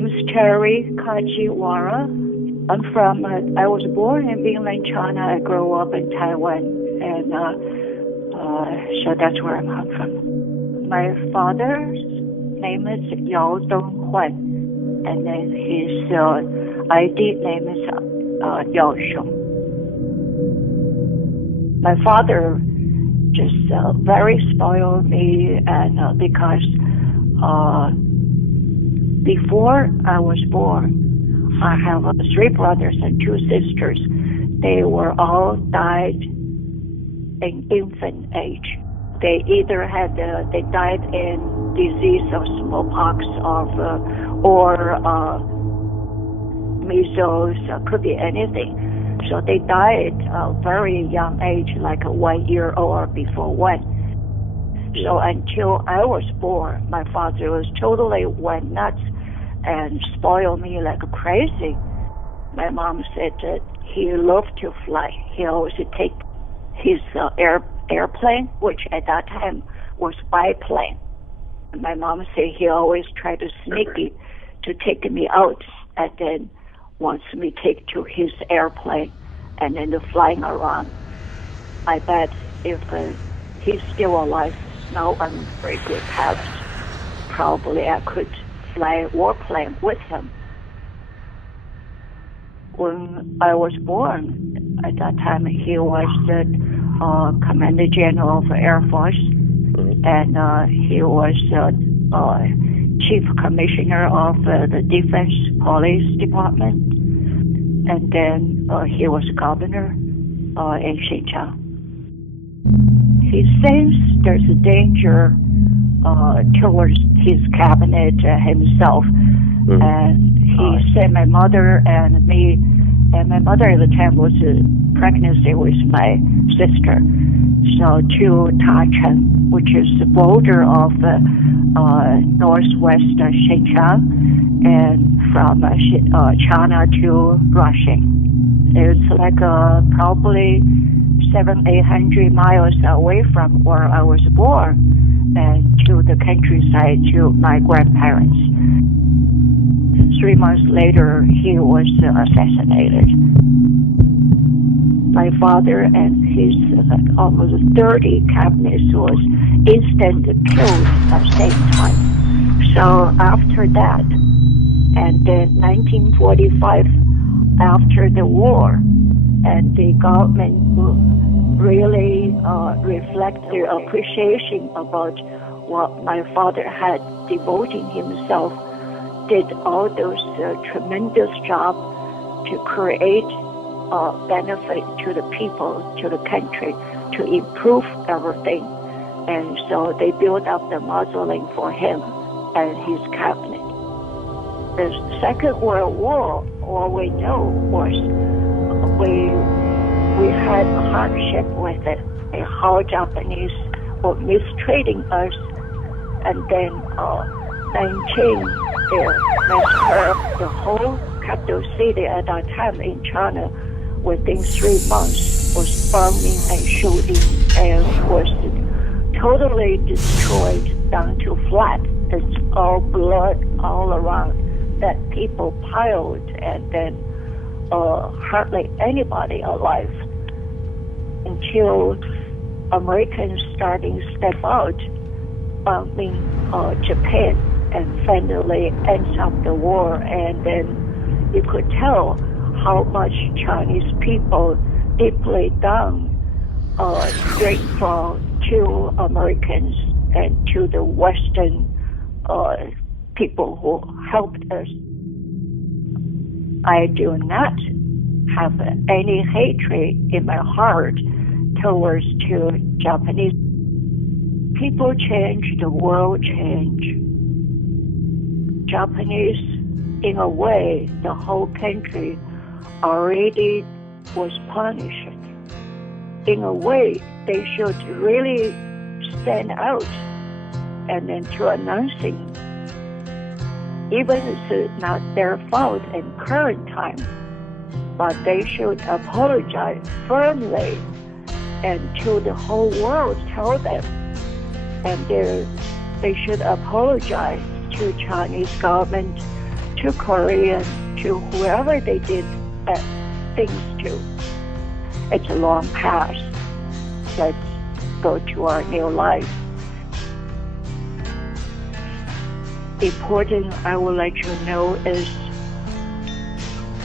name is Terri Kajiwara. I was born in mainland China. I grew up in Taiwan, and so that's where I'm from. My father's name is Yao Donghuan, and then his ID name is Yao Sheng. My father just very spoiled me, and because before I was born, I have 3 brothers and 2 sisters. They were all died in infant age. They either they died in disease of smallpox or measles, could be anything. So they died very young age, like 1 year or before 1. So until I was born, my father was totally went nuts and spoiled me like crazy. My mom said that he loved to fly. He always take his airplane, which at that time was biplane. My mom said he always tried to sneak it to take me out, and then wants me take to his airplane and then flying around. I bet if he's still alive, now I'm very good pilot. Probably I could fly warplane with him. When I was born, at that time he was the Commander General of the Air Force, and he was Chief Commissioner of the Defense Police Department, and then he was Governor in Xinjiang. He sensed there's a danger towards his cabinet himself, and he sent my mother and me, and my mother at the time was pregnancy with my sister, so to Tacheng, which is the border of northwest Xinjiang, and from China to Russia. It's like probably 700-800 miles away from where I was born, and to the countryside to my grandparents. 3 months later, he was assassinated. My father and his almost 30 cabinets was instantly killed at the same time. So after that, and then 1945, after the war, and the government really reflect their appreciation about what my father had devoting himself, did all those tremendous job to create benefit to the people, to the country, to improve everything. And so they built up the mausoleum for him and his cabinet. The Second World War, all we know was we had a hardship with it, and how Japanese were mistreating us, and then Nanjing, they massacred the whole capital city at that time in China. Within 3 months, was bombing and shooting, and was totally destroyed down to flat. It's all blood all around that people piled, and then hardly anybody alive until Americans starting to step out, bombing Japan, and finally ends up the war. And then you could tell how much Chinese people deeply down grateful to Americans and to the Western people who helped us. I do not have any hatred in my heart towards to Japanese. People change, the world change. Japanese, in a way, the whole country already was punished. In a way, they should really stand out and then to announcing, even if it's not their fault in current time, but they should apologize firmly and to the whole world tell them, and they should apologize to Chinese government, to Korean, to whoever they did things to. It's a long past. Let's go to our new life. Important I would let you know is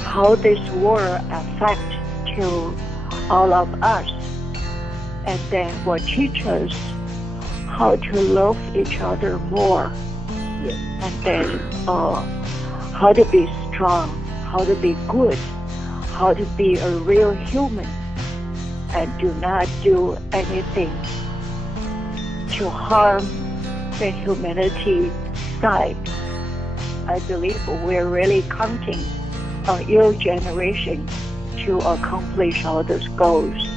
how this war affects to all of us, and then will teach us how to love each other more, and then how to be strong, how to be good, how to be a real human, and do not do anything to harm the humanity side. I believe we're really counting on your generation to accomplish all those goals.